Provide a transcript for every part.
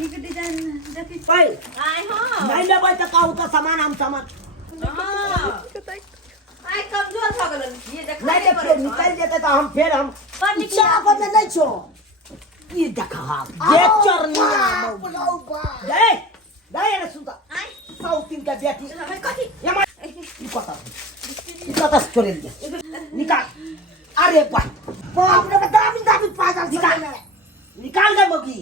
निक design देखी पाई आय हां नहीं लेबै त कहू त सामान हम सामान हां आय कमजोर भ गेलन ये देख नहीं देखिए निकल जेते त हम फिर हम चाह बदले नहीं छो ये देखा ये चरनिया दे दे रे सुता आय साउथिन का बेटी कथी यमा ई कता छोड़े दिया निकाल अरे बाप रे दाबी पागल निकाल निकाल दे मगी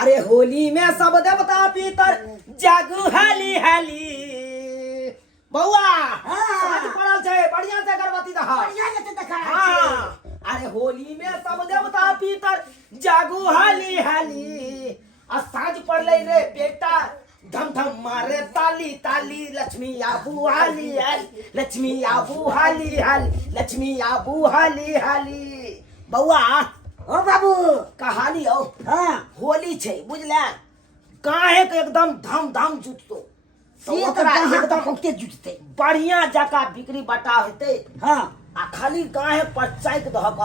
अरे होली में सब देवता पीतर जागू हाली हाली बउआ साज पड़ल छे बढ़िया से अगरबत्ती दहा बढ़िया से देखा हां अरे होली में सब देवता पीतर जागू हाली हाली आ साज पड़ले रे बेटा धम धम मारे ताली ताली लक्ष्मी आबू हाली हाली लक्ष्मी आबू हाली हाली लक्ष्मी आबू हाली हाली बउआ ओ बाबू कहानी हो हां होली छे बुझले काहे के एकदम धम धम जुटतो तो ओकरा एकदम ओके जुटते बढ़िया जका बिक्री बटा होते हां आ खाली काहे पंचायत दहक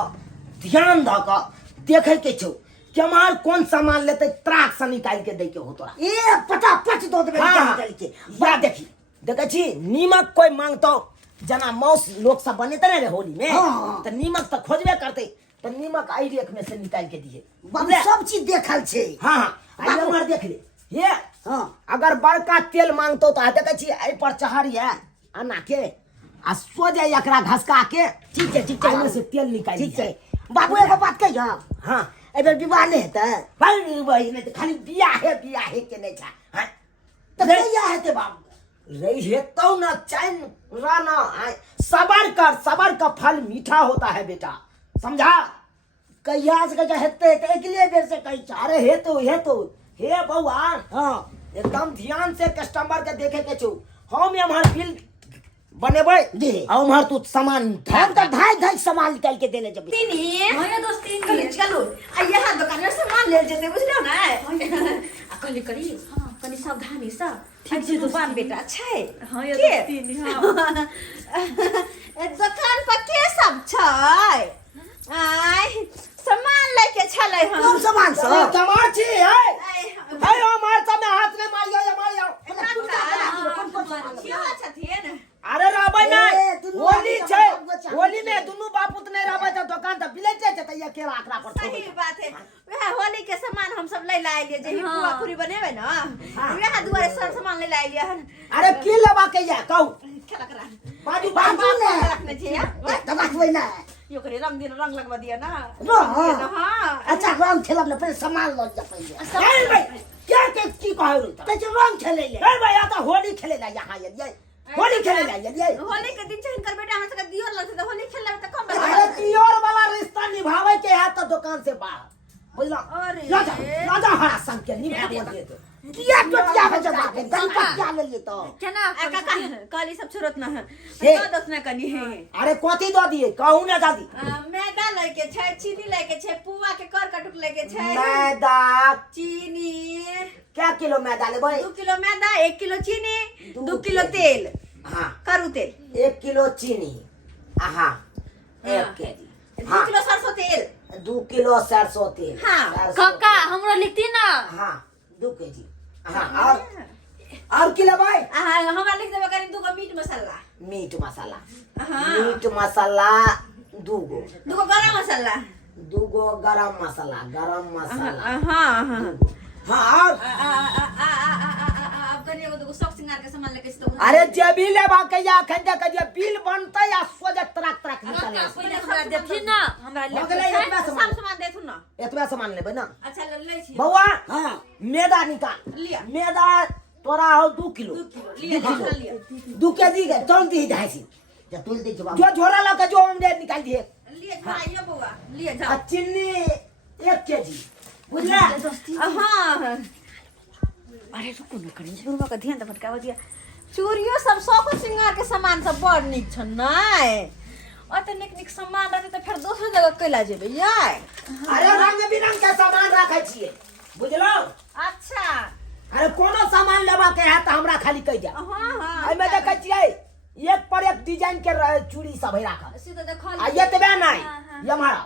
ध्यान दहक देखे के छौ केमार कौन सामान लेते त्राक से निकाल के दे के हो तोरा ए पटापट दो देबे निकाल के या देखी देखे छी नीमक कोई मांगतो जना मौस लोग सब बनेते रे होली में हाँ। तो नीमक तो खोजबे करते तो नीमक आई रेख में से निकाल के दिए बाबू सब चीज देखल छे हां हां आई हमर देख ले ये हां अगर बड़का तेल मांगतो तो देखे छी आई पर चहरिया आना के आ सोजे एकरा घसका के ठीक है आइमे से तेल निकाल ठीक है बाबू एगो बात कहियो हां एबे विवाह नहीं हेतै भाई भाई नहीं तो खाली बिया है के नहीं था हां तो कहिया हेतै बाबू रही हेतौ ना चैन राना सबर का फल मीठा होता है बेटा समझा कहिया से कहिया हेतै तो अगले बेर से कहि जा अरे हेतु हे बउआ हां एकदम ध्यान से कस्टमर के देखे के छौ हम हमार बिल बनेबै दे और हमार तू सामान हम तो ढाई सामान निकाल के देने जब तीनी हां दोस्त तीनी चलो आ यहाँ दुकान में सामान ले जेते बुझलियो ना आ कहली करी हां कनी सावधानी से ठीक छै दुकान बेटा छै हां ये दोस्त तीनी हां दुकान पर के सब छै आय सामान लेके छलै हम कौन सामान से कमार छी है हमार सामने हाथ ने मारियो अरे राबै ना होली छै होली में दुनु बापूत नहीं रहबै त दुकान त बिलै छै त ये केरा आकरा पर सही बात है वह होली के सामान हम सब ले लाए लिए जे पुआ पूरी बनेबे ना वह दुआरे सर सामान ले लाए लिए अरे की लेबा के या कहू खेला करा बाजू ने रखने छै या तबाकबै ना यो करे रंग दिन रंग लगवा दिया ना हां अच्छा रंग खेलब ना पहले सामान ल जा पहले ए भाई क्या के की कहै रे त जो रंग खेले ले ए भाई आ त होली खेले ला यहाँ ये होली खेले ला ये होली के दिन चहन कर बेटा हम सब दियो लगते त होली खेलले त कम अरे पियोर वाला रिश्ता निभावे के है तो दुकान से बाहर बुझला अरे राजा हरा संग के निभा दे दे किया टोटिया में जमा के गणपत क्या ले लिए तो केना काली सब छोरत ना है तो दस ना कनी है अरे कोथी दो दिए कहू ना दादी मैदा लेके छै चीनी लेके छै पुआ के कर कटुक लेके छै मैदा चीनी क्या किलो मैदा लेबै 2 किलो मैदा 1 किलो चीनी 2 किलो तेल हां करू तेल 1 किलो चीनी आहा 1 केजी 2 किलो सरसों तेल 2 किलो सरसों तेल हाँ। काका हमरा लिखती ना हां 2 केजी हां और की लेबै हमरा लिख देबे कनी 2 गो मीट मसाला मीट मसाला 2 गो 2 गो गरम मसाला 2 गो गरम मसाला हां हां हां और अब कनी एगो 2 गो सब सिंगार के सामान लेके तो अरे जे भी लेबा के या खन के जे बिल बनतै या सोजे ट्रक निकल पहिले हमरा देखी ना हमरा हो गेलै एतबा सब सामान सामान देथु ना एतबा सामान लेबै ना अच्छा ले छी बउआ हां मैदा निकाल लिया मैदा तोरा हो 2 किलो 2 किलो लिया 2 केजी के चल दी ढाई जा तोल दे जवाब जो झोरा ला के जो ऑमलेट निकाल दिए लिए खाइयो बउआ लिए आ जाओ चीनी 1 केजी बुझला हां अरे रुको न करी शुरुमा का ध्यान त फटकावा दिया चूड़ियो सब सब सिंगार के सामान सब बड़ निक छ नै अत निक सामान रहते त फिर दोसर जगह कैला जेबे याय अरे रंग बिरंग के सामान रखै छिए बुझलो अच्छा अरे कोनो सामान लेबा के है त हमरा खाली कह जा हां हां एमे देखै छिए के रहे चूड़ी सब है राखल से तो देखो आ ये तबे नहीं ये हमारा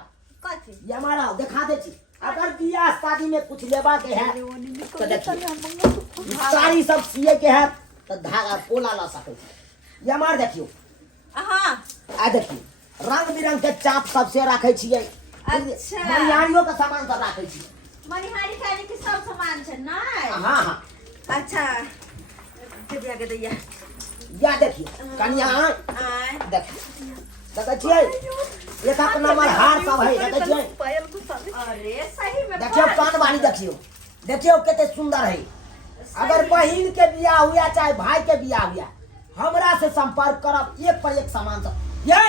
कथी ये हमारा दिखा दे छी अगर बियाह शादी में कुछ लेबा के है तो देखिए साड़ी सब सिए के है तो धागा पोला ला सके छी ये हमार देखियो हां आ देखिए रंग बिरंग के चाप सब से राखे छिए अच्छा मनिहारियों का सामान सब राखे छी मनिहारी खाली के सब सामान छै नहीं हां हां अच्छा के दिया के दैया या देखिए कन्या आय देखिए देखै छिए एक नंबर हार सब है देखै छिए अरे सही में देखियो कान वाली देखियो कितने सुंदर है अगर बहन के बियाह हुआ चाहे भाई के बियाह हुआ हमरा से संपर्क करब एक पर एक सामान सब ये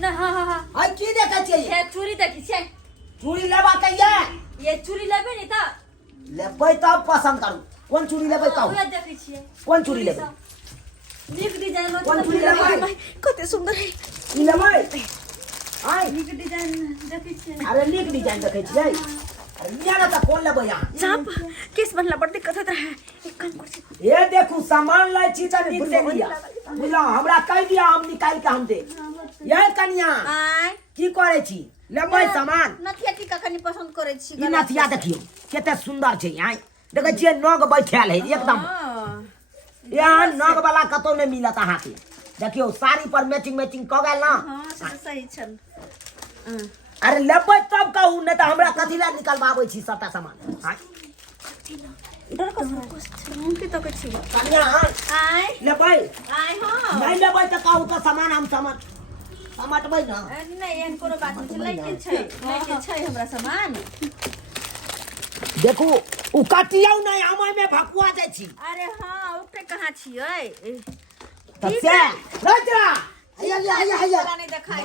ना हां हां हां आई की देखै छिए ये चूड़ी देखी छै चूड़ी लेबा के ये चूड़ी लेबे नी त लेबै तब पसंद करू कौन चूड़ी लेबै कहू ओए देखी छियै कौन चूड़ी लेबै नीक डिजाइन कौन चूड़ी लेबै कते सुंदर है ई लेबै आई नीक डिजाइन देखी छियै अरे नीक डिजाइन देखै छियै अरे लिया ना त कौन लेबै यहाँ चाप केस बनला बड़ दिक्कत होत रहा एक काम कर छी ये देखू सामान लै छी त नीक से लिया बुझलो हमरा कह दिया हम निकाल के हम दे ये कन्या आय की करे छी लेबै सामान नथिया टीका कनी पसंद करे छी ई नथिया देखियो कते सुंदर छै यहाँ देखै छियै नग बैठल है एकदम यहाँ नग वाला कतौ नहीं मिलत अहाँ के देखियो साड़ी पर मैचिंग मैचिंग क गेल ना हां से तो सही छल अरे लेबै तब कहू नहीं तो हमरा कथी ला निकलबाबै छी सबटा सामान हाँ? डर को हम की तो के छी कन्या आय लेबै आय हां नहीं लेबै तो कहू तो सामान हम समटबै ना नहीं एहन कोनो बात नहीं लइके छै हमरा सामान देखू उ कटियौ नहीं हमय में भकुआ जाय छी अरे हां उठे कहां छियै तब से राजा हैया नहीं देखाई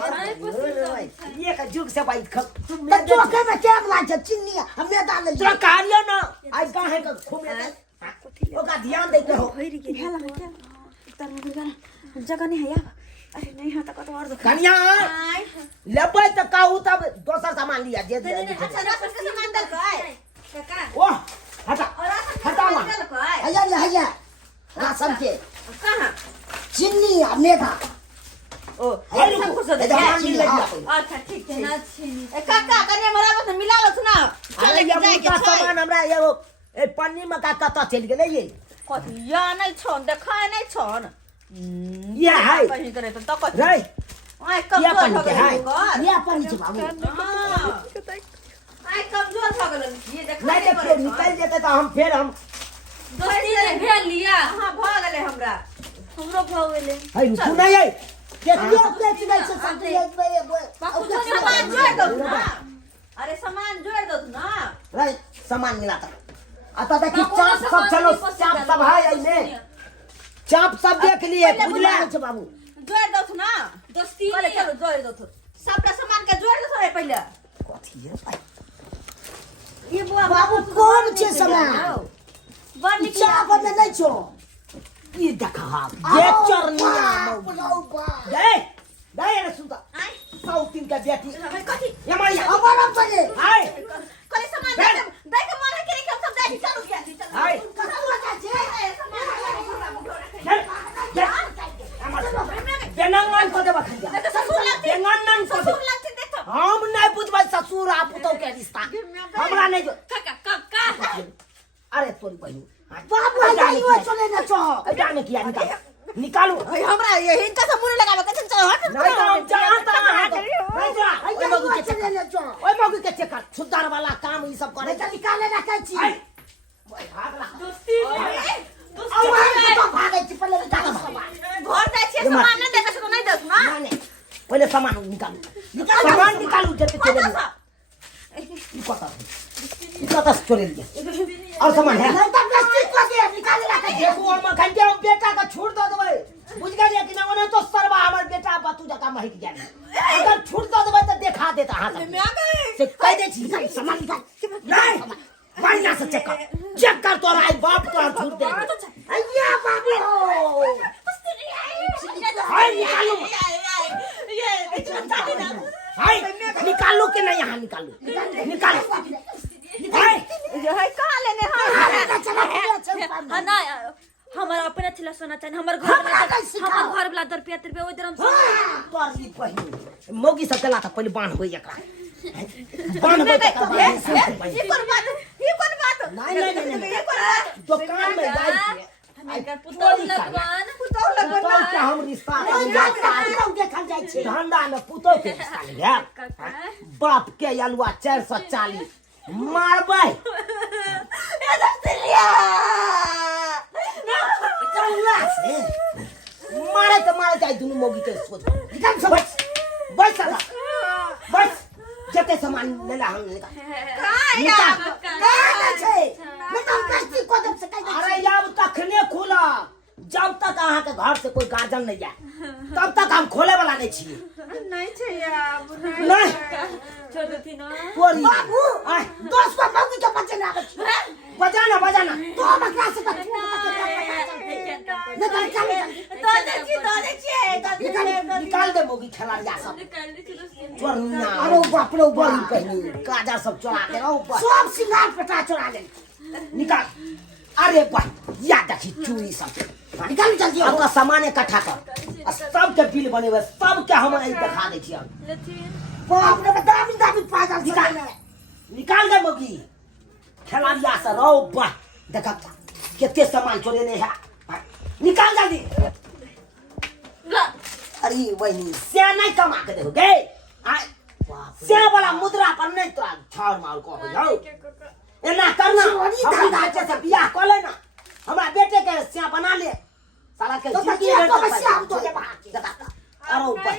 ये का जुग से बाइक ख तो चोके में क्या बला छ चिन्नी हमें डाल ले तोरा कहलियो ना आज काहे का घूमे दे ओका ध्यान दे के हो होई रे भेला क्या उतर में गला जगह नहीं है अब अरे नहीं हां तक तो और देख कन्या आय लेबै त कहू तब दोसर सामान लिया जे अच्छा राशन के सामान दल काय काका ओ हटा और राशन के हटा सामान दल काय हैया राशन के कहां चिन्नी मेघा ओ हे सब रुको कुछ दे अच्छा ठीक है ना छिनी ए काका कने मरा बस मिला लो सुना अरे ये मुर्गा सामान हमरा एगो ए पन्नी में का कत चल गेलै ये कथि या नहीं छन देखाय नहीं छन ये है कहीं करे तो कथि रे आय ये कमजोर पन्नी हो के गइल है कर ये पानी छ बाबू आय कमजोर हो गइल ये देखाय नहीं देखियो निकल जेते तो हम फिर हम दोस्ती ने भेल लिया हां भ गेले हमरा हमरो भ गेले है तू नहीं है ये प्लेट में से सब ये सामान जोड़ दो ना अरे सामान जोड़ दो ना रे सामान मिला था आता देखी चाप सब चलो चाप सब है आई में चाप सब देख लिए बुझले छ बाबू जोड़ दो ना दोस्ती पहले चलो जोड़ दो सबका सामान के जोड़ दो रे पहले कथी है भाई ये बुआ बाबू कौन छे सामान बड़ निक चाप में नहीं छो ये देखा ये चरनिया दे दे रे सुता आय साउथिन का बेटी भाई कथि ये मारी हमारा पड़े हाय कोई सामान दे के मारे के कम सब दे चलो गया हाय बेनंगन को देबा खंजा बेनंगन को दे हम नहीं बुझबै ससुर आ पुतौ के रिश्ता हमरा नहीं जो काका काका अरे तोरी बहिन बाबू हैया चले न छो जाने किया निकालो हमरा ये इनका सब मुंह लगावे के चलो हट नहीं तो हम जानता है नहीं जा हैया चले न छो ओए मगु के चेक सुधार वाला काम ई सब करे नहीं निकाले ना कहै छी दोस्ती और तो भागे छी पहले निकाल घर जाय छे सामान नहीं देखे तो नहीं दस ना नहीं पहले सामान निकालो सामान निकालो जते चले ई पता चले लिया और सामान है नहीं तो प्लास्टिक को दे निकाले ना कहै देखो हम घंटे हम बेटा का छोड़ दो देबै बुझ गए कि ना ओने तो सरवा हमर बेटा बतू जका महक जाए अगर छोड़ दो देबै त देखा देता हां से कह दे छी सामान निकाल नहीं बढ़िया से चेक कर तोरा आई बाप तो झूठ दे हैया बाबू हाय निकालो ये हाय निकालो के नहीं यहाँ निकालो हाय जो है कहां लेने हां चला चला ना हम हमारा अपने थिला सोना चाहिए हमर घर हमरा नहीं सिखाओ। हमर घर वाला 10 रुपया 3 रुपया ओइ दरम तोरी पहिनी मोगी सब चला त पहिले बाण होई एकरा बाण होई त ये कौन बात नहीं ये कौन दुकान में जाई के हमर पुतौल लगवान पुतौ के हम रिश्ता देखल जाइ छै धंधा में पुतौ के रिश्ता ले बाप के अलुआ 440 मारबै ये दस्तिलिया कल्ला से मारे जाए दुनु मोगी के सोच निकाल सब बस साला बस जते सामान लेला हम निकाल कहाँ छै निकाल कैसी कदम से कह अरे यार तखने खोला जब तक अहाँ के घर से कोई गार्जियन नहीं जाए तब तक हम खोले वाला नहीं छी नहीं चाहिए नहीं छोड़ देती ना कोरी बाबू आय 10 को मौगी के बच्चे ना बजाना तो बकरा से कर निकाल दे मोगी खिलाड़िया सब निकाल दी थी चोरना अरे बाप रे बड़ी बाप कहनी काजा सब चोरा के रहो ऊपर सब सिंगार पटा चुरा ले निकाल अरे भाई या देखी चूड़ी सब निकाल जल्दी आपका सामान इकट्ठा कर और सबके बिल बने हुए सबके हम नहीं दिखा दे छी हम लेती बाप रे दामी पागल निकाल निकाल दे मोगी खिलाड़िया से रहो बा देखा कितने सामान चोरे ने है निकाल जल्दी अरे वही से नहीं कमा के देखो गे से वाला मुद्रा पर नहीं तो छाड़ मार को हो जाओ एना करना हम अच्छे से बियाह कर लेना हमारा बेटे के सिया बना ले साला के तो जिंदगी बच्चे में को बच्चे हम तो के बाहर अरे ऊपर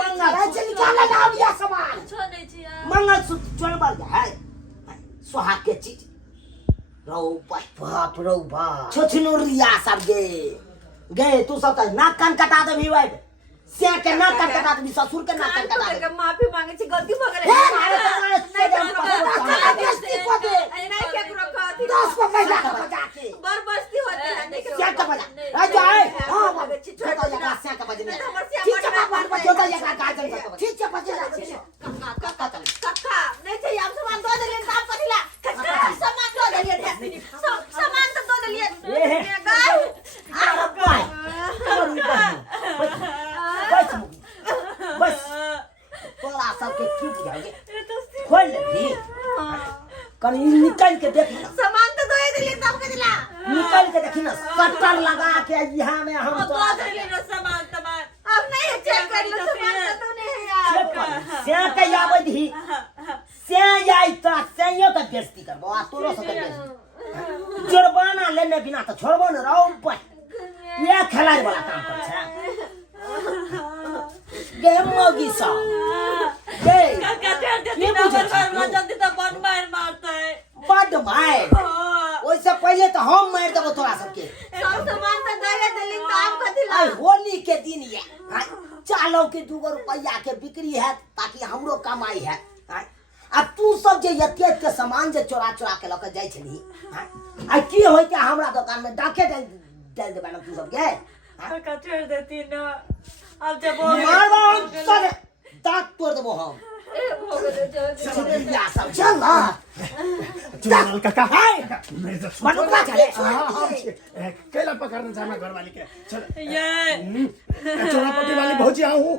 मंगल राज्य निकाल ना दिया सामान छोड़ नहीं छी यार मंगल सूत्र चोरबल है सुहाग के चीज रो ऊपर बाप रे बाप छोछनुरिया सब गे तू सब का नाक कान कटा दे भी वाइब से के नाक कान कटा दे ससुर के नाक कान कटा दे माफी मांगे छी गलती भ गेलै नहीं के करो कहती 10 को पैसा बजा के बरबस्ती होती है नहीं के क्या का बजा आ जाए हां हां छी छोटा या से का बजने हमर ठीक है बाप छोटा या का चल ठीक है बजे कक्का चल कक्का नहीं चाहिए हम सामान दो देलिए काम करिला कक्का सामान दो देलिए सामान तो दो देलिए गाय बस बस तोरा सबके की बुझाइए खोल ले कहीं निकल के देख सामान तो दो देलिए तब के दिला निकल के देखी ना सट्टर लगा के यहाँ में हम दो देली ना सामान तमाम अब नहीं चेक कर लो सामान तो नहीं है यार से के आवे दी से जाई तो सेयो के बेइज्जती करबो आ तोरो सब के बेइज्जती जुर्माना लेने बिना तो छोड़बो न रहो पर ये खिलाड़ी वाला काम कर छे गे मोगी सा गे काका छोड़ देती ये ना बुझे हमर घर में जल्दी तो बन मार मारता है बड मार ओइसे पहले तो हम मार देबो तोरा सबके सब सामान तो दे देली काम के दिला आई होली के दिन ये चालो के 2 रुपया के बिक्री है ताकि हमरो कमाई है अब तू सब जे यते के सामान जे चोरा के लके जाय छली आ की होय के हमरा दुकान में डाके डाल देबा ना तू सब के काका छोड़ देती ना अब जब मारबो हम सब दांत तोड़ देबो हम हो गए या सब चल ना चुनाल काका हाय बनुआ चले केला पकड़ना जाना घर वाली के चल ये चोरापट्टी वाली भौजी आऊं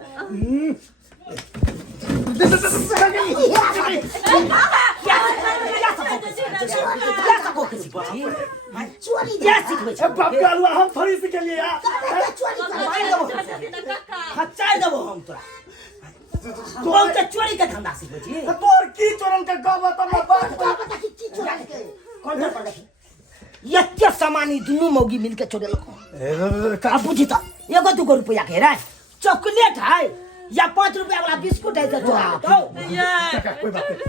चोरी क्या सीखबे छ बाप का अलुआ हम थोड़ी सी के लिए चोरी कर खच्चाई देबो हम तोरा तू तो चोरी के धंधा सीखबे छी तोर की चोरन का गवा त मैं बात पता की चीज चोरा के कौन पर देखी ये क्या सामान दुनु मौगी मिलके चोरे लको अब बुझी त एगो 2 रुपया के रे चॉकलेट है या 5 रुपया वाला बिस्कुट है चोरा तो काका कोई बात नहीं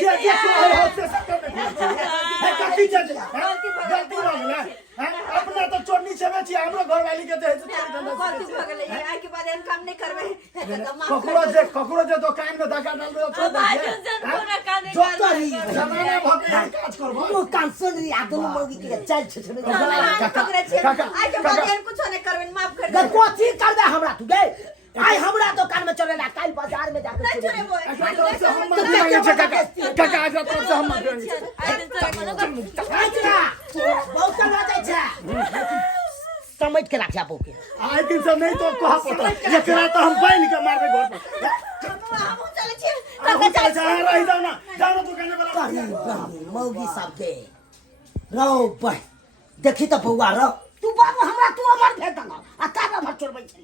ये हो से सब है काफी जल्दी गलती हो गई अपना तो चोरनी छबे छी हमरो घर वाली के दे गलती भ गेलै आई के बाद एन काम नहीं करबै तो माफ ककरो जे दुकान में धक्का डाल दो छोड़ दे जो तरी जमाना भके काज करबो तू कान सुन रही आ दुनु मौगी के चल छछने पकड़े छी आई के बाद एन कुछ नहीं करबै माफ कर ग कोथी कर दे हमरा तू गे आई हमरा दुकान में चोरेला काल बाजार में जाके नहीं चोरेला। चोरे एकरा तरफ से हम माफी मांगे छै काका काका एकरा तरफ से हम माफी मांगे छै बहुत चला जाय छै समझ के राखिया बोके आइ दिन से नहीं तो कहा पता एकरा तो हम बांध के मारबे घर पर हम चले छी काका चल रही जाओ ना दुकाने वाला करी मौगी सब के रहो भाई देखी तो बउआ रो तू बाबू हमरा तू अमर भेट ना आ कारा भर चोरबै छी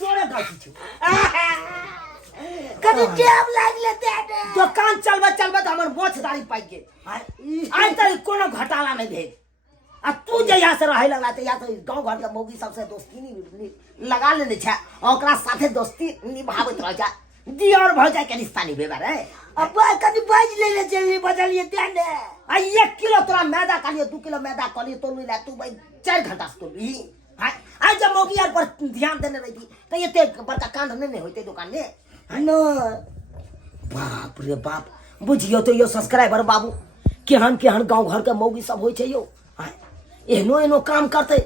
चोरे गाछी छै कनी टेम लागले दे दे दुकान चलबे चलबे तो हमर मोछदारी पाइ गेल आइ तक कोनो घटाला नहीं भेल आ तू जे यहाँ से रहे लगा तो या तो गांव घर के मौगी सबसे दोस्ती नहीं लगा लेने छै ओकरा साथे दोस्ती निभावत रह जा दी और भौ जाए के रिश्ता निभेबा रे अब कनी बाज लेले चली बदलिए दे दे आ 1 किलो तोरा मैदा कालिए 2 किलो मैदा कालिए तो ले तू भाई 4 घंटा से तोली आज जब मौगी यार पर ध्यान देने रही तो ये ते बड़का कांड नहीं होते दुकान में न बाप रे बाप बुझियो तो यो सब्सक्राइबर बाबू केहन केहन गांव घर के मौगी सब होय छै यो एहनो एहनो काम करते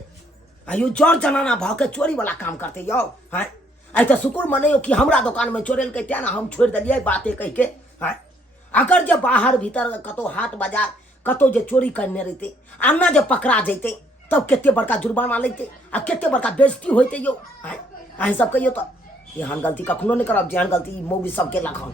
आयो जड़ जनाना भाव के चोरी वाला काम करते यो आई तो शुक्र मने कि हमरा दुकान में चोरेल के त्या ना हम छोड़ दिलिए बातें कह के अगर जब बाहर भीतर कतो हाट बाजार कतो जे चोरी करने रहते आना जब पकड़ा जैते तब केते बड़का जुर्माना लेते आ केते बड़का बेइज्जती होते यो अहीं सब कहियो तो एहन गलती कखनो नहीं करब जेहन गलती मौगी सबके लखन